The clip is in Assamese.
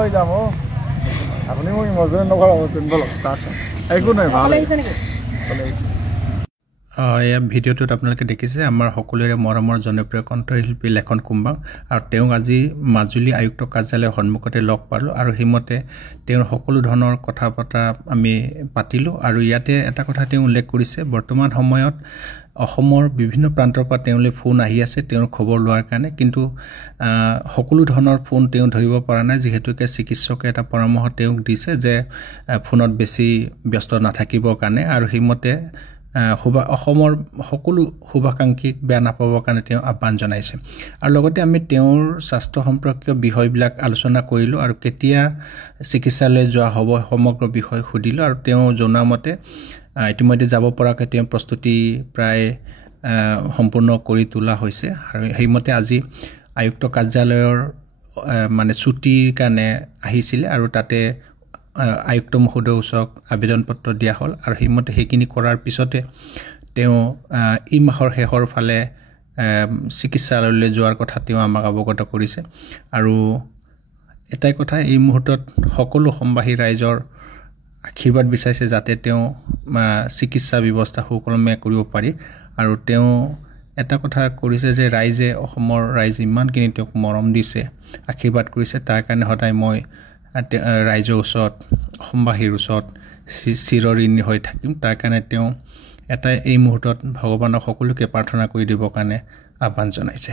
লৈ যাম আপুনি মোক ইমোচনেল নকৰাব চিম্পল একো নাই ভাল এয়া ভিডিঅ'টোত আপোনালোকে দেখিছে আমাৰ সকলোৰে মৰমৰ জনপ্ৰিয় কণ্ঠশিল্পী লেখন কুম্বাং আৰু তেওঁক আজি মাজুলী আয়ুক্ত কাৰ্যালয়ৰ সন্মুখতে লগ পালোঁ আৰু সেইমতে তেওঁৰ সকলো ধৰণৰ কথা বতৰা আমি পাতিলোঁ আৰু ইয়াতে এটা কথা তেওঁ উল্লেখ কৰিছে বৰ্তমান সময়ত অসমৰ বিভিন্ন প্ৰান্তৰ পৰা তেওঁলৈ ফোন আহি আছে তেওঁৰ খবৰ লোৱাৰ কাৰণে কিন্তু সকলো ধৰণৰ ফোন তেওঁ ধৰিব পৰা নাই যিহেতুকে চিকিৎসকে এটা পৰামৰ্শ তেওঁক দিছে যে ফোনত বেছি ব্যস্ত নাথাকিবৰ কাৰণে আৰু সেইমতে অসমৰ সকলো শুভাকাংক্ষীক বেয়া নাপাবৰ কাৰণে তেওঁ আহ্বান জনাইছে আৰু লগতে আমি তেওঁৰ স্বাস্থ্য সম্পৰ্কীয় বিষয়বিলাক আলোচনা কৰিলোঁ আৰু কেতিয়া চিকিৎসালয় যোৱা হ'ব সমগ্ৰ বিষয় সুধিলোঁ আৰু তেওঁ জনোৱা মতে ইতিমধ্যে যাব পৰাকৈ তেওঁ প্ৰস্তুতি প্ৰায় সম্পূৰ্ণ কৰি তোলা হৈছে আৰু সেইমতে আজি আয়ুক্ত কাৰ্যালয়ৰ মানে ছুটিৰ কাৰণে আহিছিলে আৰু তাতে আয়ুক্ত মহোদয়ৰ ওচৰত আবেদন পত্ৰ দিয়া হ'ল আৰু সেইমতে সেইখিনি কৰাৰ পিছতে তেওঁ এই মাহৰ শেষৰ ফালে চিকিৎসালয়লৈ যোৱাৰ কথা তেওঁ আমাক অৱগত কৰিছে আৰু এটাই কথা এই মুহূৰ্তত সকলো অসমবাসী ৰাইজৰ আশীৰ্বাদ বিচাৰিছে যাতে তেওঁ চিকিৎসা ব্যৱস্থা সুকলমে কৰিব পাৰি আৰু তেওঁ এটা কথা কৰিছে যে ৰাইজে অসমৰ ৰাইজে ইমানখিনি তেওঁক মৰম দিছে আশীৰ্বাদ কৰিছে তাৰ কাৰণে সদায় মই ৰাইজৰ ওচৰত অসমবাসীৰ ওচৰত চিৰঋণী হৈ থাকিম তাৰ কাৰণে তেওঁ এটা এই মুহূৰ্তত ভগৱানক সকলোকে প্ৰাৰ্থনা কৰি দিবৰ কাৰণে আহ্বান জনাইছে